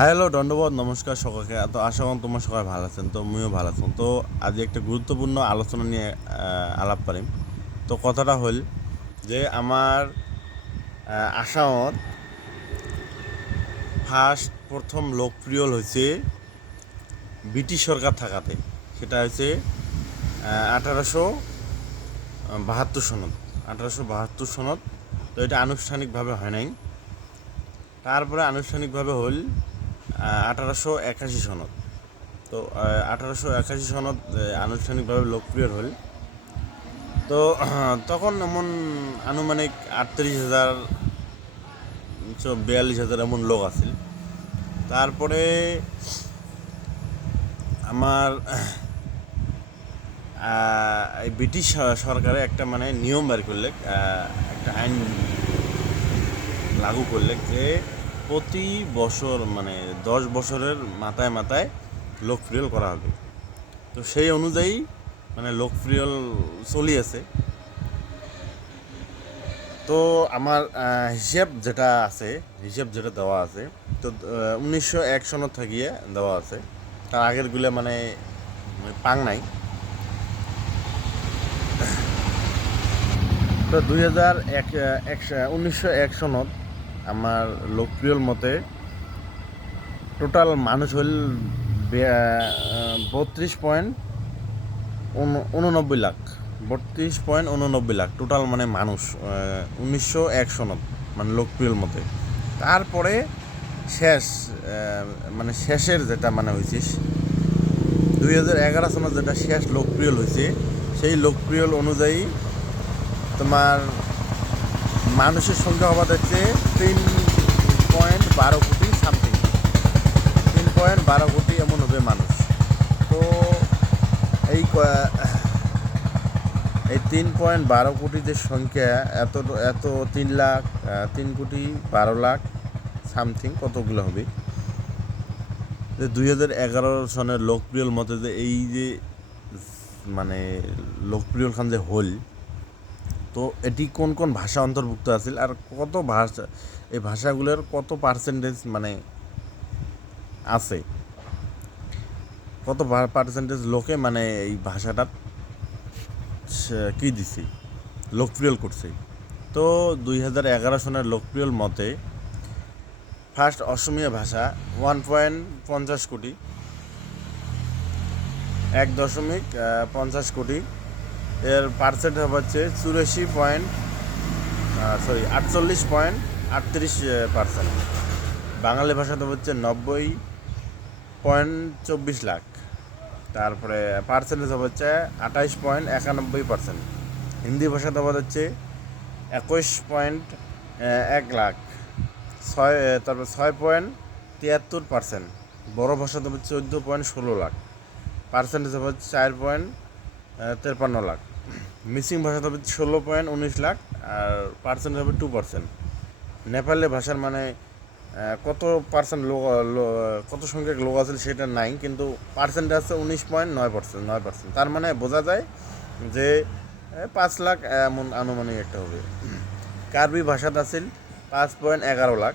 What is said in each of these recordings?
Hello ধন্যবাদ নমস্কার সকলকে। তো আশা করি তোমার সবাই ভালো আছেন, তো আমিও ভালো আছেন। তো আজ একটা গুরুত্বপূর্ণ আলোচনা নিয়ে আলাপ পারিম। তো কথাটা হল যে আমার আসামত প্রথম লোকপ্রিয় হয়েছে ব্রিটিশ সরকার থাকাতে। সেটা হয়েছে 1872 সনত। 1872 সনত। তো এটা আনুষ্ঠানিকভাবে হয় নাই। তারপরে আনুষ্ঠানিকভাবে হল 1881 সনত। তো 1881 সনত আনুষ্ঠানিকভাবে লোকপ্রিয় হল। তো তখন এমন আনুমানিক 38,000 42,000 এমন লোক আছিল। তারপরে আমার এই ব্রিটিশ সরকারে একটা নিয়ম বের করলে, একটা আইন লাগু করলে যে প্রতি বছর 10 বছরের মাথায় মাথায় লোকপ্রিয় করা হবে। তো সেই অনুযায়ী লোকপ্রিয় চলি আছে। তো আমার হিসেব যেটা দেওয়া আছে, তো 1901 সনত থাকিয়ে দেওয়া আছে। তার আগেরগুলো পাং নাই। তো 1901 সনত আমার লোকপ্রিয় মতে টোটাল মানুষ হল 32.89 লাখ। 32.89 লাখ টোটাল মানুষ 1901 সনত লোকপ্রিয় মতে। তারপরে শেষ শেষের যেটা হয়েছে 2011 সনত যেটা শেষ লোকপ্রিয় হয়েছে, সেই লোকপ্রিয় অনুযায়ী তোমার মানুষের সংখ্যা হওয়া যাচ্ছে 3.12 কোটি সামথিং। 3.12 কোটি এমন হবে মানুষ। তো এই 3.12 কোটি যে সংখ্যা, এত এত 3 লাখ 3,12,00,000 সামথিং কতগুলো হবে। যে 2011 সনের লোকপ্রিয় মতে যে এই যে লোকপ্রিয় খান যে হল, তো এটি কোন কোন ভাষা অন্তর্ভুক্ত আছে আর কত ভাষা, এই ভাষাগুলোর কত পার্সেন্টেজ আছে, কত পার্সেন্টেজ লোকে এই ভাষাটা কি দিছে, লোকপ্রিয় করছে। তো 2011 সনের লোকপ্রিয় মতে ফার্স্ট অসমীয়া ভাষা 1.50 কোটি, 1.50 কোটি। এর পার্সেন্ট হচ্ছে 48.38%। বাঙালি ভাষাতে হচ্ছে 90.24 লাখ। তারপরে পার্সেন্টেজ হচ্ছে 28.91%। হিন্দি ভাষাতে হচ্ছে 21.1 লাখ। তারপর 6.73%। বড় ভাষাতে হচ্ছে 14.16 লাখ। পার্সেন্টেজ হচ্ছে 4.53 লাখ। মিসিং ভাষাতে হচ্ছে 16.19 লাখ আর পার্সেন্টেজ হবে 2%। নেপালি ভাষার কত পার্সেন্ট লোক, কত সংখ্যক লোক আছে সেটা নাই, কিন্তু পার্সেন্টেজ আছে 19.9%। তার বোঝা যায় যে 5 লাখ এমন আনুমানিক একটা হবে। কার্বি ভাষাতে আছে 5.11 লাখ,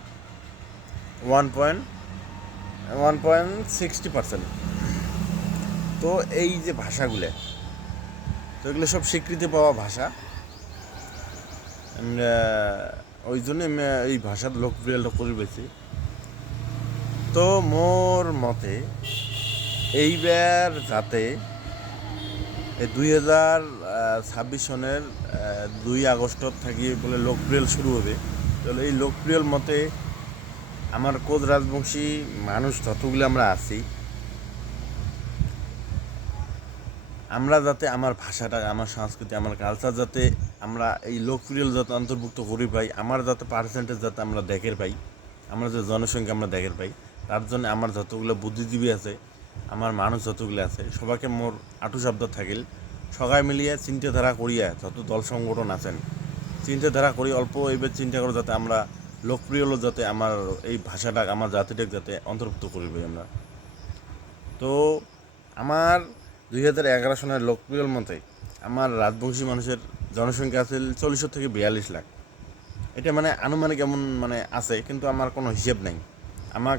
1.60%। তো এই যে ভাষাগুলো, তো এগুলো সব স্বীকৃতি পাওয়া ভাষা। ওই জন্য এই ভাষার লোকপ্রিয় করে পেয়েছি। তো মোর মতে এইবার যাতে 2026 সনের 2 আগস্ট থাকি বলে লোকপ্রিয় শুরু হবে। তাহলে এই লোকপ্রিয় মতে আমার কোচ রাজবংশী মানুষ যতগুলো আমরা আছি, আমরা যাতে আমার ভাষাটা, আমার সংস্কৃতি, আমার কালচার যাতে আমরা এই লোকপ্রিয় যাতে অন্তর্ভুক্ত করি পাই, আমার যাতে পার্সেন্টেজ যাতে আমরা দেখের পাই, আমরা যে জনসংখ্যা আমরা দেখের পাই, তার জন্য আমার যতগুলো বুদ্ধিজীবী আছে, আমার মানুষ যতগুলো আছে, সবাইকে মোর আটু শব্দ থাকিল সবাই মিলিয়ে চিন্তাধারা করিয়া, যত দল সংগঠন আছেন চিন্তাধারা করি অল্প এইবার চিন্তা করে যাতে আমরা লোকপ্রিয় যাতে আমার এই ভাষাটা, আমার জাতিটাকে যাতে অন্তর্ভুক্ত করি পাই আমরা। তো আমার 2011 সনের লোকপ্রিয় মতে আমার রাজবংশী মানুষের জনসংখ্যা আছে 40 থেকে 42 লাখ। এটা আনুমানিক এমন আছে, কিন্তু আমার কোনো হিসেব নাই। আমার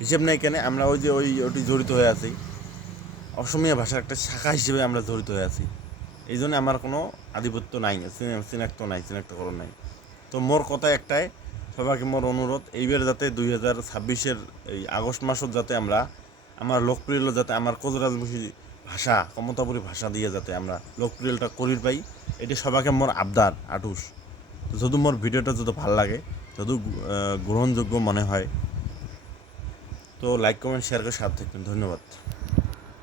হিসেব নেই কেন, আমরা ওই যে ওটি জড়িত হয়ে আছি, অসমীয়া ভাষার একটা শাখা হিসেবে আমরা জড়িত হয়ে আছি। এই জন্য আমার কোনো আধিপত্য নাই, চিনাক্তকরণ নাই। তো মোর কথা একটাই, সবাইকে মোর অনুরোধ, এইবার যাতে 2026-এর এই আগস্ট মাসত যাতে আমরা আমার লোকপ্রিয় যাতে আমার কোজরাজমুখী ভাষা, ক্ষমতাপুরী ভাষা দিয়ে যাতে আমরা লোকপ্রিয়টা করির পাই, এটা সবাইকে মোর আবদার আটুস। যদি মোর ভিডিওটা যদি ভাল লাগে, যদি গ্রহণযোগ্য মনে হয়, তো লাইক কমেন্ট শেয়ার করে সাথে থাকবেন। ধন্যবাদ।